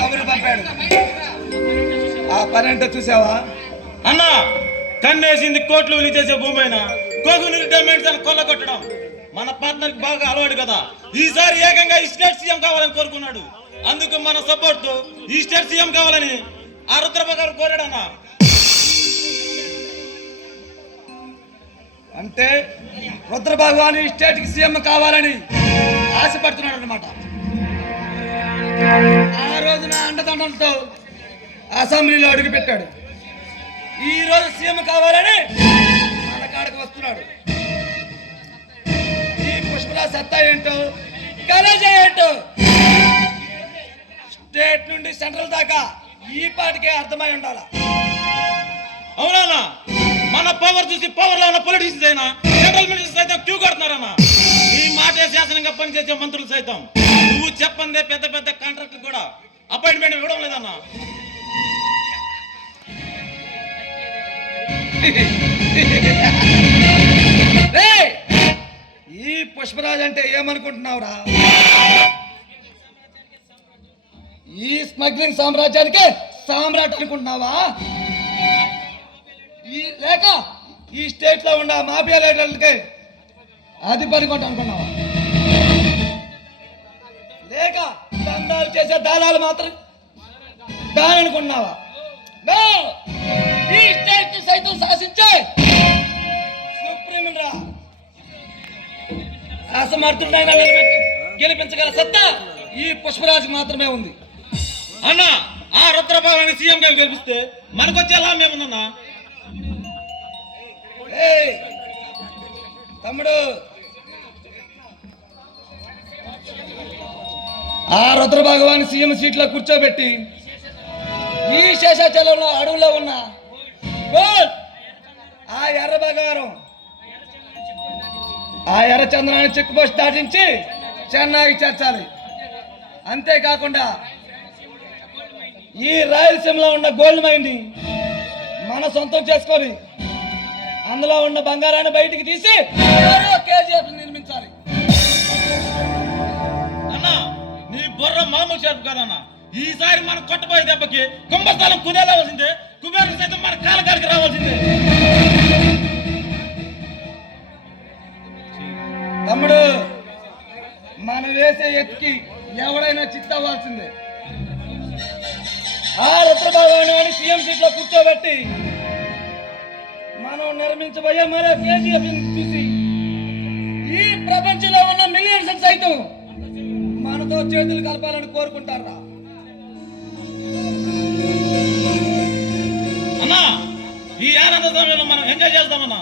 కబురు పంపాడు. ఆ పని అంటే చూసావా అన్నా? కన్నేసింది కోట్లు విలువ చేసే భూమి అయినా కోగుని రిటైర్మెంట్స్ అని కొల్ల కొట్టడం మన పార్ట్నర్ బాగా అలవాటు కదా. ఈసారి ఏకంగా ఈ స్టేట్ సీఎం కావాలని కోరుకున్నాడు. అందుకు మన సపోర్ట్ తో ఈ స్టేట్ సీఎం కావాలని ఆ రుద్రబాబు గారు కోరాడన్నా. అంటే రుద్రభగవాన్ ఈ స్టేట్ కి సీఎం కావాలని ఆశపడుతున్నాడు అన్నమాట. ఆ రోజున అండదండలతో అసెంబ్లీలో అడుగు పెట్టాడు. ఈ రోజు సీఎం కావాలని మన కాడకు వస్తున్నాడు. ఈ పుష్పరాజ్ సత్తా ఏంటో కలేజా ఏంటో స్టేట్ నుండి సెంట్రల్ దాకా ఈ పాటికే అర్థమై ఉండాల. అవునా? మన పవర్ చూసి పవర్ లో ఉన్న పొలిటీషియన్స్ అయినా సెంట్రల్ మినిస్టర్స్ సైతం క్యూ కొడుతున్నారన్నా. ఈ మాటే శాసనంగా పనిచేసే మంత్రులు సైతం నువ్వు చెప్పందే పెద్ద పెద్ద కాంట్రాక్ట్ కూడా అపాయింట్మెంట్ ఇవ్వడం లేదన్నా. ఈ పుష్పరాజ్ అంటే ఏమనుకుంటున్నావురా? ఈ స్మగ్లింగ్ సామ్రాజ్యానికి సామ్రాట్ అనుకుంటున్నావా? లేక ఈ స్టేట్ లో ఉన్న మాఫియా లీడర్లకి అధిపతి కొంట అనుకున్నావా? లేక దందాలు చేసే దాలాలు మాత్రం దాని అనుకున్నావా? ఈ స్టేట్ ని సైతం శాసించే సుప్రీం రా అసమర్థుడైనా గెలిపించగల సత్తా ఈ పుష్పరాజు మాత్రమే ఉంది. అన్నా, ఆ రుద్రబాబుని సీఎం గా గెలిపిస్తే మనకొచ్చే లాభం ఏముందన్నా? తమ్ముడు, ఆ రుద్రభగవాన్ సీఎం సీట్ లో కూర్చోబెట్టి ఈ శేషాచలంలో అడవుల్లో ఉన్న ఆ ఎర్ర బంగారం ఆ ఎర్ర చంద్రాన్ని చెక్ పోస్ట్ దాటించి చెన్నైకి చేర్చాలి. అంతేకాకుండా ఈ రాయలసీమలో ఉన్న గోల్డ్ మైన్ ని మన సొంతం చేసుకొని అందులో ఉన్న బంగారాన్ని బయటికి తీసి కేజీఎఫ్ నిర్మించాలి. అన్నా, నీ బుర్ర మామూలు షార్ప్ కాదన్నా. ఈసారి మనం కొట్టబోయే దెబ్బకి కుంభస్థలం కుదేలవలసిందే, కుబేరులు సైతం మన కాలకాలకి రావాల్సిందే. తమ్ముడు, మనం వేసే ఎత్తుకి ఎవడైనా చిత్తవ్వాల్సిందే. ఆ రుద్రభగవాన్ సీఎం సీట్ లో కూర్చోబెట్టి మనం నిర్మించబోయే మరో కేజీఎఫ్ చూసి ఈ ప్రపంచంలో ఉన్న మిలియన్స్ సైతం మనతో చేతులు కలపాలని కోరుకుంటారా? అన్నా, ఈ ఆనంద సమయంలో మనం ఎంజాయ్ చేద్దామన్నా.